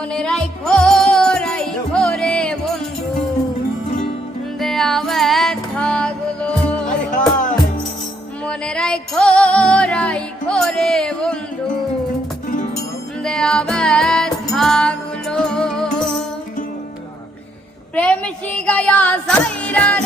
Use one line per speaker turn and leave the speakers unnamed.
মনে রাইখো রাইখো রে বন্ধু। দেয়া ব্যথাগুলো মনে রাইখো রাইখো রে বন্ধু। দেয়া ব্যথাগুলো প্রেম শিগায়া সাইরার